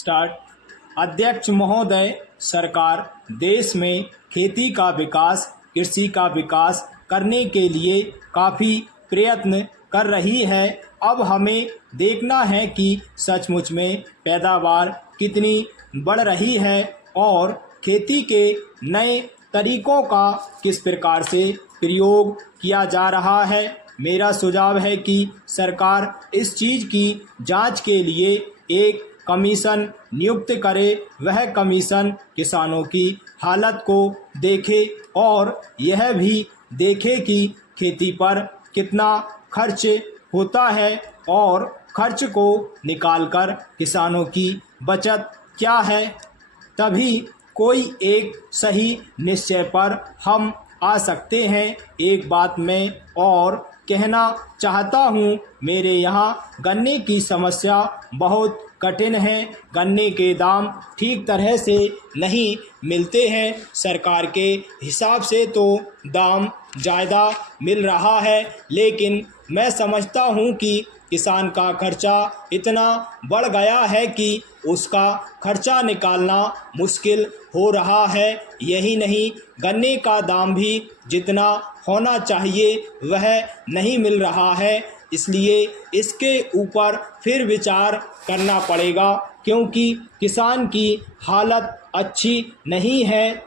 Start. अध्यक्ष महोदय, सरकार देश में खेती का विकास, कृषि का विकास करने के लिए काफ़ी प्रयत्न कर रही है। अब हमें देखना है कि सचमुच में पैदावार कितनी बढ़ रही है और खेती के नए तरीकों का किस प्रकार से प्रयोग किया जा रहा है। मेरा सुझाव है कि सरकार इस चीज़ की जांच के लिए एक कमीशन नियुक्त करे। वह कमीशन किसानों की हालत को देखे और यह भी देखे कि खेती पर कितना खर्च होता है और खर्च को निकालकर किसानों की बचत क्या है। तभी कोई एक सही निश्चय पर हम आ सकते हैं। एक बात मैं और कहना चाहता हूँ, मेरे यहाँ गन्ने की समस्या बहुत कठिन है। गन्ने के दाम ठीक तरह से नहीं मिलते हैं। सरकार के हिसाब से तो दाम ज़्यादा मिल रहा है, लेकिन मैं समझता हूँ कि किसान का खर्चा इतना बढ़ गया है कि उसका खर्चा निकालना मुश्किल हो रहा है। यही नहीं, गन्ने का दाम भी जितना होना चाहिए वह नहीं मिल रहा है। इसलिए इसके ऊपर फिर विचार करना पड़ेगा, क्योंकि किसान की हालत अच्छी नहीं है।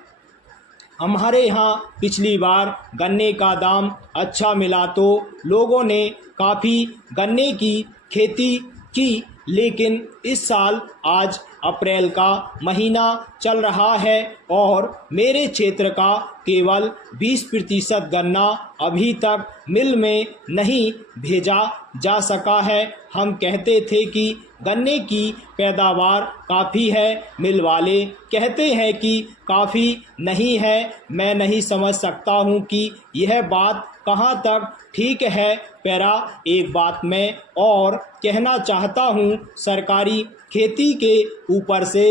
हमारे यहाँ पिछली बार गन्ने का दाम अच्छा मिला तो लोगों ने काफ़ी गन्ने की खेती की, लेकिन इस साल आज अप्रैल का महीना चल रहा है और मेरे क्षेत्र का केवल 20% गन्ना अभी तक मिल में नहीं भेजा जा सका है। हम कहते थे कि गन्ने की पैदावार काफ़ी है, मिल वाले कहते हैं कि काफ़ी नहीं है। मैं नहीं समझ सकता हूँ कि यह बात कहाँ तक ठीक है। पैरा एक बात मैं और कहना चाहता हूँ, सरकारी खेती के ऊपर से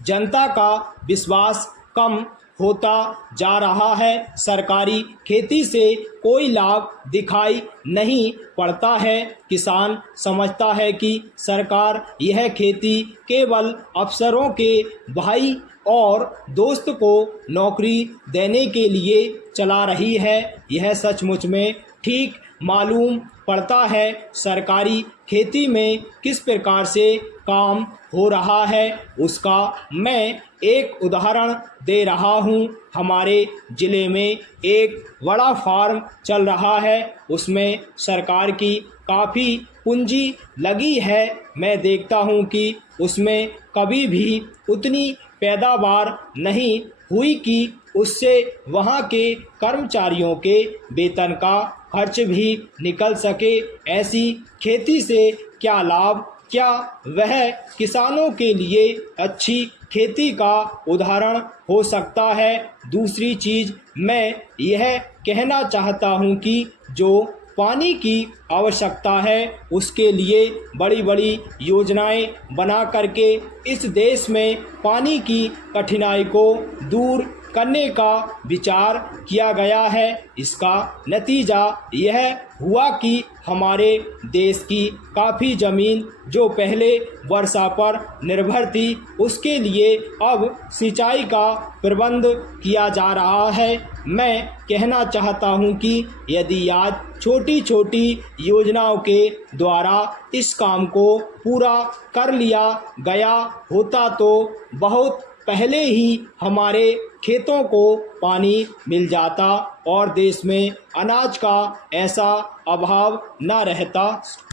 जनता का विश्वास कम होता जा रहा है। सरकारी खेती से कोई लाभ दिखाई नहीं पड़ता है। किसान समझता है कि सरकार यह खेती केवल अफसरों के भाई और दोस्त को नौकरी देने के लिए चला रही है। यह सचमुच में ठीक मालूम पड़ता है। सरकारी खेती में किस प्रकार से काम हो रहा है उसका मैं एक उदाहरण दे रहा हूँ। हमारे ज़िले में एक बड़ा फार्म चल रहा है, उसमें सरकार की काफ़ी पूंजी लगी है। मैं देखता हूँ कि उसमें कभी भी उतनी पैदावार नहीं हुई कि उससे वहाँ के कर्मचारियों के वेतन का खर्च भी निकल सके। ऐसी खेती से क्या लाभ, क्या वह किसानों के लिए अच्छी खेती का उदाहरण हो सकता है। दूसरी चीज़ मैं यह कहना चाहता हूँ कि जो पानी की आवश्यकता है उसके लिए बड़ी बड़ी योजनाएं बना करके इस देश में पानी की कठिनाई को दूर करने का विचार किया गया है। इसका नतीजा यह हुआ कि हमारे देश की काफ़ी ज़मीन जो पहले वर्षा पर निर्भर थी, उसके लिए अब सिंचाई का प्रबंध किया जा रहा है। मैं कहना चाहता हूं कि यदि आज छोटी छोटी योजनाओं के द्वारा इस काम को पूरा कर लिया गया होता तो बहुत पहले ही हमारे खेतों को पानी मिल जाता और देश में अनाज का ऐसा अभाव न रहता।